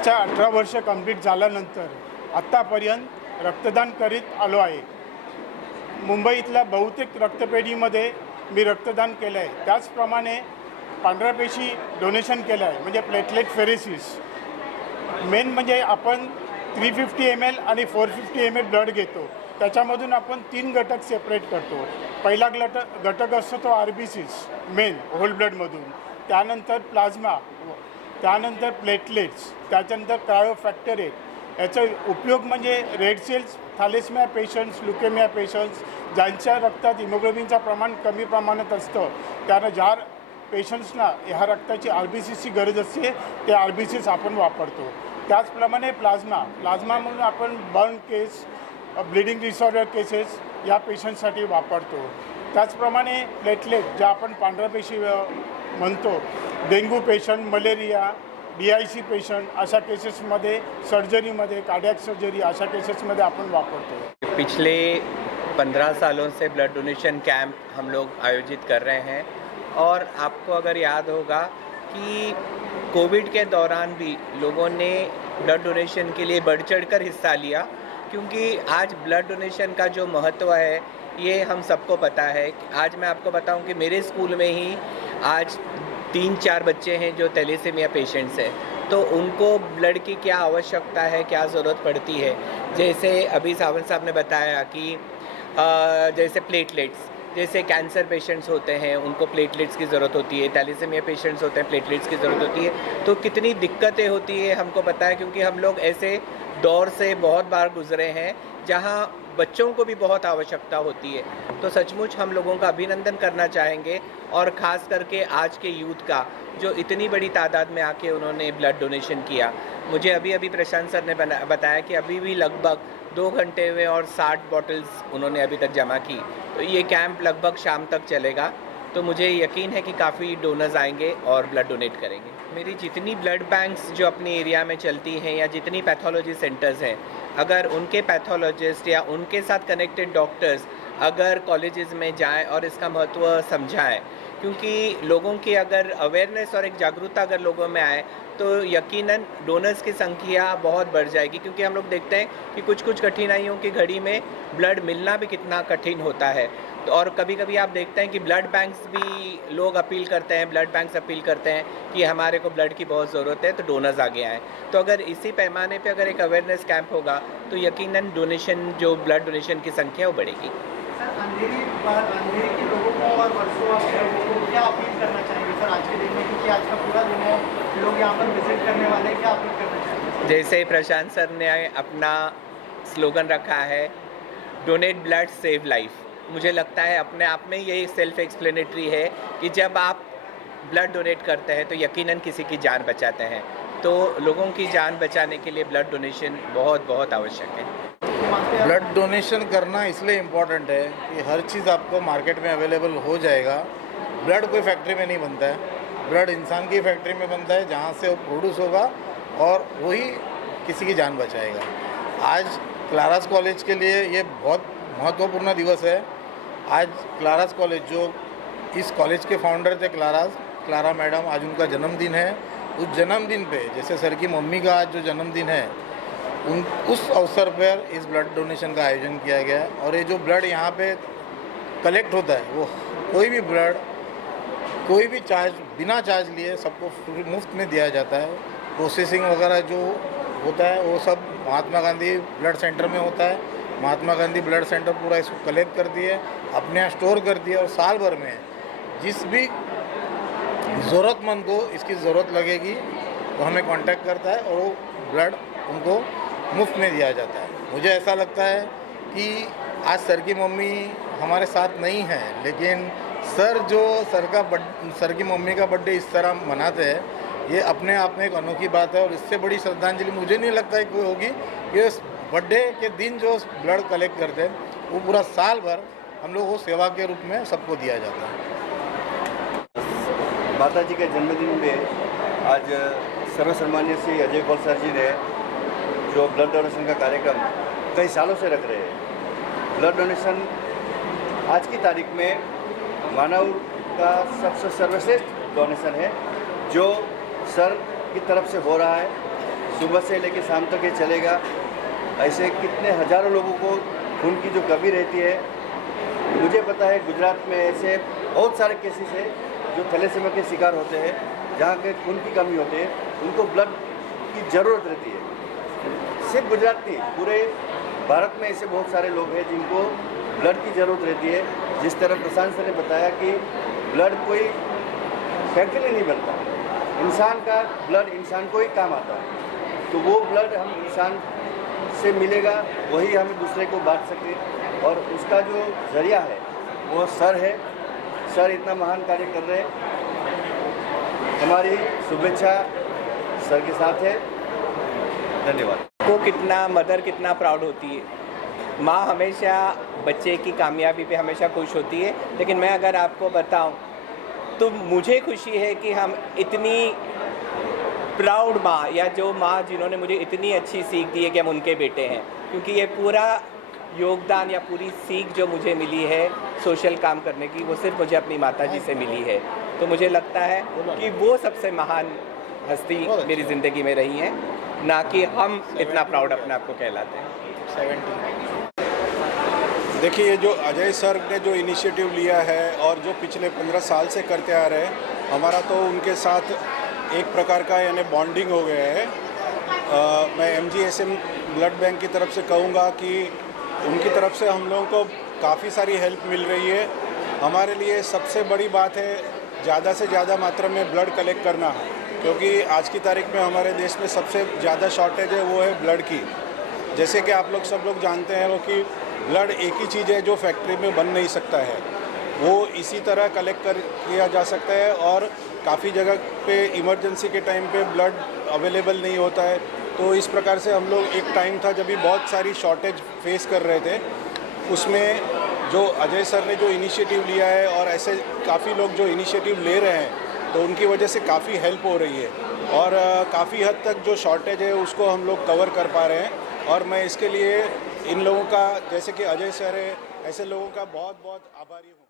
वयाच्या 18 वर्ष कंप्लीट झाल्यानंतर आत्तापर्यंत रक्तदान करीत आलो आहे. मुंबईतल्या बहुतेक रक्तपेढीमध्ये मी रक्तदान केलं आहे. त्याचप्रमाणे पांढऱ्या पेशी डोनेशन केलं आहे, म्हणजे प्लेटलेट फेरेसिस. मेन म्हणजे आपण 350 ml आणि 450 ml ब्लड घेतो. त्याच्यामधून आपण 3 घटक सेपरेट करतो. पहिला घटक असतो तो RBCs मेन होल ब्लडमधून, त्यानंतर प्लाझ्मा, त्यानंतर प्लेटलेट्स, त्याच्यानंतर क्रायोफॅक्टर 1. याचा उपयोग म्हणजे red cells, thalassemia patients, leukemia patients ज्यांच्या रक्तात हिमोग्लोबिनचं प्रमाण कमी प्रमाणात असतं, त्यांना ज्या पेशंट्सना ह्या रक्ताची RBCची गरज असते ते RBCs आपण वापरतो. त्याचप्रमाणे प्लाझ्मा म्हणून आपण burn case, bleeding disorder cases या पेशंटसाठी वापरतो. त्याचप्रमाणे प्लेटलेट ज्या आपण पांढऱ्या पेशी म्हणतो, dengue patient, malaria, DIC patient अशा केसेसमध्ये, सर्जरीमध्ये, कार्डियक सर्जरी अशा केसेसमध्ये आपण वापरतो. पिछले 15 सालों से ब्लड डोनेशन कैंप हम लोग आयोजित कर रहे हैं और आपको अगर याद होगा कि कोविड के दौरान भी लोगों ने ब्लड डोनेशन के लिए बढ़ चढ़कर हिस्सा लिया, क्योंकि आज ब्लड डोनेशन का जो महत्व है ये हम सबको पता है. आज मैं आपको बताऊं कि मेरे स्कूल में ही आज 3-4 बच्चे हैं जो थैलेसेमिया पेशेंट्स हैं, तो उनको ब्लड की क्या आवश्यकता है, क्या ज़रूरत पड़ती है. जैसे अभी सावंत साहब ने बताया कि जैसे प्लेटलेट्स, जैसे कैंसर पेशेंट्स होते हैं उनको प्लेटलेट्स की ज़रूरत होती है, थैलेसेमिया पेशेंट्स होते हैं प्लेटलेट्स की ज़रूरत होती है. तो कितनी दिक्कतें होती है हमको पता है, क्योंकि हम लोग ऐसे दौर से बहुत बार गुजरे हैं जहां बच्चों को भी बहुत आवश्यकता होती है. तो सचमुच हम लोगों का अभिनंदन करना चाहेंगे, और ख़ास करके आज के यूथ का जो इतनी बड़ी तादाद में आके उन्होंने ब्लड डोनेशन किया. मुझे अभी प्रशांत सर ने बताया कि अभी भी लगभग 2 घंटे में और 60 बॉटल्स उन्होंने अभी तक जमा की. तो ये कैंप लगभग शाम तक चलेगा. तो मुझे यकीन है कि काफ़ी डोनर्स आएंगे और ब्लड डोनेट करेंगे. मेरी जितनी ब्लड बैंक्स जो अपनी एरिया में चलती हैं या जितनी पैथोलॉजी सेंटर्स हैं, अगर उनके पैथोलॉजिस्ट या उनके साथ कनेक्टेड डॉक्टर्स अगर कॉलेजेस में जाएं और इसका महत्व समझाएं, क्योंकि लोगों की अगर अवेयरनेस और एक जागरूकता अगर लोगों में आए तो यकीनन डोनर्स की संख्या बहुत बढ़ जाएगी. क्योंकि हम लोग देखते हैं कि कुछ कठिनाइयों की घड़ी में ब्लड मिलना भी कितना कठिन होता है. तो और कभी आप देखते हैं कि ब्लड बैंक्स भी लोग अपील करते हैं, ब्लड बैंक्स अपील करते हैं कि हमारे को ब्लड की बहुत ज़रूरत है, तो डोनर्स आगे आएँ. तो अगर इसी पैमाने पे अगर एक अवेयरनेस कैंप होगा तो यकीनन डोनेशन, जो ब्लड डोनेशन की संख्या वो बढ़ेगी. अंधेरी के लोगों को और वर्षों के लोगों को क्या अपील करना चाहेंगे सर आज के दिन में, क्योंकि आज का पूरा दिन है, लोग यहाँ पर विजिट करने वाले हैं, क्या अपील करना चाहेंगे? जैसे प्रशांत सर ने अपना स्लोगन रखा है, डोनेट ब्लड सेव लाइफ. मुझे लगता है अपने आप में यही सेल्फ एक्सप्लेनेटरी है कि जब आप ब्लड डोनेट करते हैं तो यकीनन किसी की जान बचाते हैं. तो लोगों की जान बचाने के लिए ब्लड डोनेशन बहुत आवश्यक है. ब्लड डोनेशन करना इसलिए इम्पॉर्टेंट है कि हर चीज़ आपको मार्केट में अवेलेबल हो जाएगा. ब्लड कोई फैक्ट्री में नहीं बनता है, ब्लड इंसान की फैक्ट्री में बनता है जहाँ से वो प्रोड्यूस होगा और वही किसी की जान बचाएगा. आज क्लारास कॉलेज के लिए ये बहुत महत्वपूर्ण दिवस है. आज क्लारास कॉलेज, जो इस कॉलेज के फाउंडर थे क्लारा मैडम, आज उनका जन्मदिन है. उस जन्मदिन पे, जैसे सर की मम्मी का आज जो जन्मदिन है, उस अवसर पर इस ब्लड डोनेशन का आयोजन किया गया है. और ये जो ब्लड यहाँ पे कलेक्ट होता है, वो कोई भी ब्लड कोई भी चार्ज, बिना चार्ज लिए सबको मुफ्त में दिया जाता है. प्रोसेसिंग वगैरह जो होता है वो सब महात्मा गांधी ब्लड सेंटर में होता है. महात्मा गांधी ब्लड सेंटर पूरा इसको कलेक्ट करती है, अपने यहाँ स्टोर करती है, और साल भर में जिस भी ज़रूरतमंद को इसकी ज़रूरत लगेगी तो हमें कांटेक्ट करता है और वो ब्लड उनको मुफ्त में दिया जाता है. मुझे ऐसा लगता है कि आज सर की मम्मी हमारे साथ नहीं है, लेकिन सर की मम्मी का बर्थडे इस तरह मनाते हैं, ये अपने आप में एक अनोखी बात है. और इससे बड़ी श्रद्धांजलि मुझे नहीं लगता है कोई होगी कि बर्थडे के दिन जो ब्लड कलेक्ट करते हैं वो पूरा साल भर हम लोग वो सेवा के रूप में सबको दिया जाता है. माता जी के जन्मदिन में आज सर्वसम्मान्य श्री अजय कौल सर जी ने जो ब्लड डोनेशन का कार्यक्रम कई सालों से रख रहे हैं. ब्लड डोनेशन आज की तारीख में मानव का सबसे सर्वश्रेष्ठ डोनेशन है जो सर की तरफ से हो रहा है. सुबह से लेकर शाम तक ये चलेगा। ऐसे कितने हज़ारों लोगों को खून की जो कमी रहती है, मुझे पता है गुजरात में ऐसे बहुत सारे केसेस हैं जो थैलेसीमिया के शिकार होते हैं, जहाँ के खून की कमी होती है, उनको ब्लड की ज़रूरत रहती है। सिर्फ गुजरात नहीं, पूरे भारत में ऐसे बहुत सारे लोग हैं जिनको ब्लड की ज़रूरत रहती है। जिस तरह प्रशांत सर ने बताया कि ब्लड कोई फैक्ट्री नहीं बनता, इंसान का ब्लड इंसान को ही काम आता है, तो वो ब्लड हम इंसान से मिलेगा, वही हमें दूसरे को बांट सके, और उसका जो जरिया है वो सर है। सर इतना महान कार्य कर रहे हैं, हमारी शुभेच्छा सर के साथ है। धन्यवाद। को कितना मदर कितना प्राउड होती है, माँ हमेशा बच्चे की कामयाबी पे हमेशा खुश होती है। लेकिन मैं अगर आपको बताऊं तो मुझे खुशी है कि हम इतनी प्राउड माँ, या जो माँ जिन्होंने मुझे इतनी अच्छी सीख दी है कि हम उनके बेटे हैं, क्योंकि ये पूरा योगदान या पूरी सीख जो मुझे मिली है सोशल काम करने की, वो सिर्फ मुझे अपनी माताजी से मिली है। तो मुझे लगता है कि वो सबसे महान हस्ती मेरी ज़िंदगी में रही हैं, ना कि हम इतना प्राउड अपने आप को कहलाते हैं। देखिए, ये जो अजय सर ने जो इनिशिएटिव लिया है और जो पिछले 15 साल से करते आ रहे हैं, हमारा तो उनके साथ एक प्रकार का यानी बॉन्डिंग हो गया है। मैं MGSM ब्लड बैंक की तरफ से कहूँगा कि उनकी तरफ से हम लोगों को काफ़ी सारी हेल्प मिल रही है। हमारे लिए सबसे बड़ी बात है ज़्यादा से ज़्यादा मात्रा में ब्लड कलेक्ट करना, क्योंकि आज की तारीख में हमारे देश में सबसे ज़्यादा शॉर्टेज है वो है ब्लड की। जैसे कि आप लोग सब लोग जानते हैं वो कि ब्लड एक ही चीज़ है जो फैक्ट्री में बन नहीं सकता है, वो इसी तरह कलेक्ट किया जा सकता है। और काफ़ी जगह पे इमरजेंसी के टाइम पे ब्लड अवेलेबल नहीं होता है, तो इस प्रकार से हम लोग एक टाइम था जब भी बहुत सारी शॉर्टेज फेस कर रहे थे, उसमें जो अजय सर ने जो इनिशिएटिव लिया है और ऐसे काफ़ी लोग जो इनिशिएटिव ले रहे हैं, तो उनकी वजह से काफ़ी हेल्प हो रही है और काफ़ी हद तक जो शॉर्टेज है उसको हम लोग कवर कर पा रहे हैं। और मैं इसके लिए इन लोगों का, जैसे कि अजय सर है, ऐसे लोगों का बहुत बहुत आभारी हूँ।